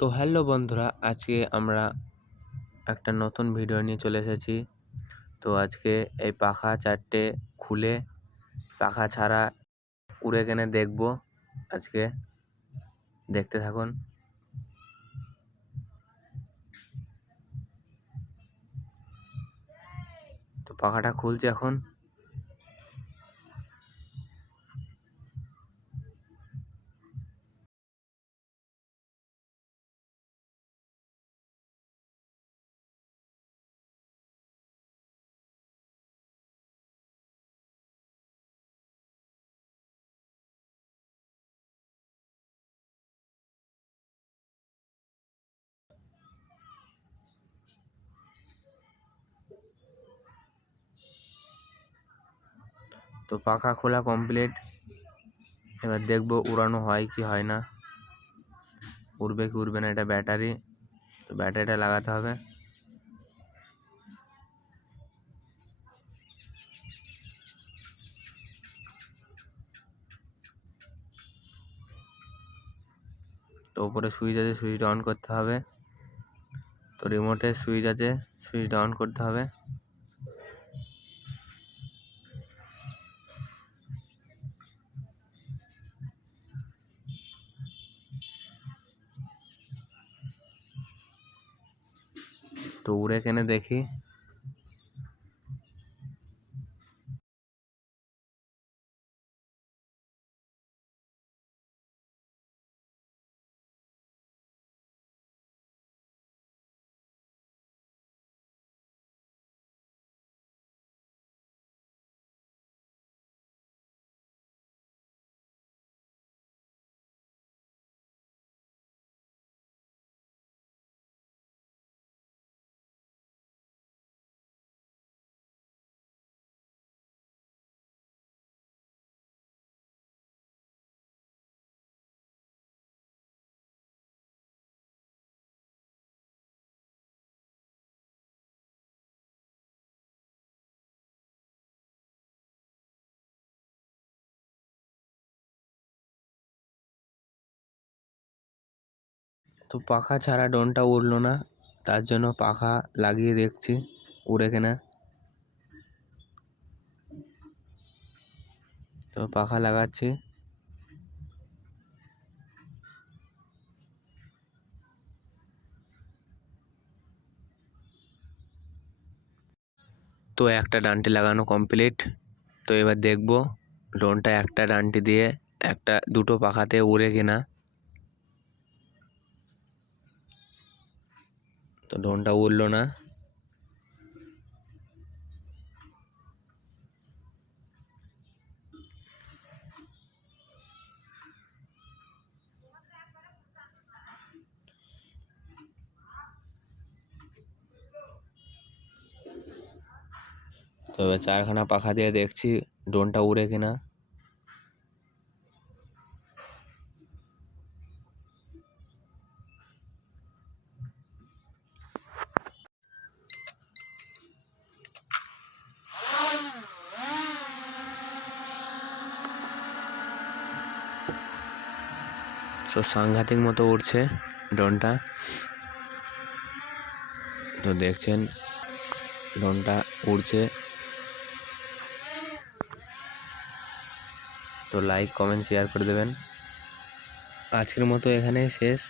তো হ্যালো বন্ধুরা, আজকে আমরা একটা নতুন ভিডিও নিয়ে চলে এসেছি। তো আজকে এই পাখা চারটে খুলে পাখা ছাড়া উড়ে কেনে দেখব। আজকে দেখতে থাকুন। তো পাখাটা খুলছে এখন। তো পাখা খোলা কমপ্লিট। এবার দেখব উড়ানো হয় কি হয় না, উড়বে কি উড়বে না। এটা ব্যাটারি, তো ব্যাটারিটা লাগাতে হবে। তো উপরে সুইচ আছে, সুইচটা অন করতে হবে। তো রিমোটে সুইচ আছে, সুইচটা অন করতে হবে। তো উড়ে কেনে দেখি। তো পাখা ছাড়া ড্রোনটা উড়লো না, তার জন্য পাখা লাগিয়ে দেখছি উড়ে কিনা। তো পাখা লাগাচ্ছি। তো একটা ডান্টি লাগানো কমপ্লিট। তো এবার দেখব ড্রোনটা একটা ডান্টি দিয়ে দুটো পাখাতে উড়ে কিনা। তো ড্রোনটা উড়লো না। তো এবার চারখানা পাখা দিয়ে দেখছি ড্রোনটা উড়ে কিনা। তো সাংঘাতিক মতো উড়ছে ড্রোনটা। তো দেখছেন ড্রোনটা উড়ছে। তো লাইক কমেন্ট শেয়ার করে দেবেন। আজকের মতো এখানেই শেষ।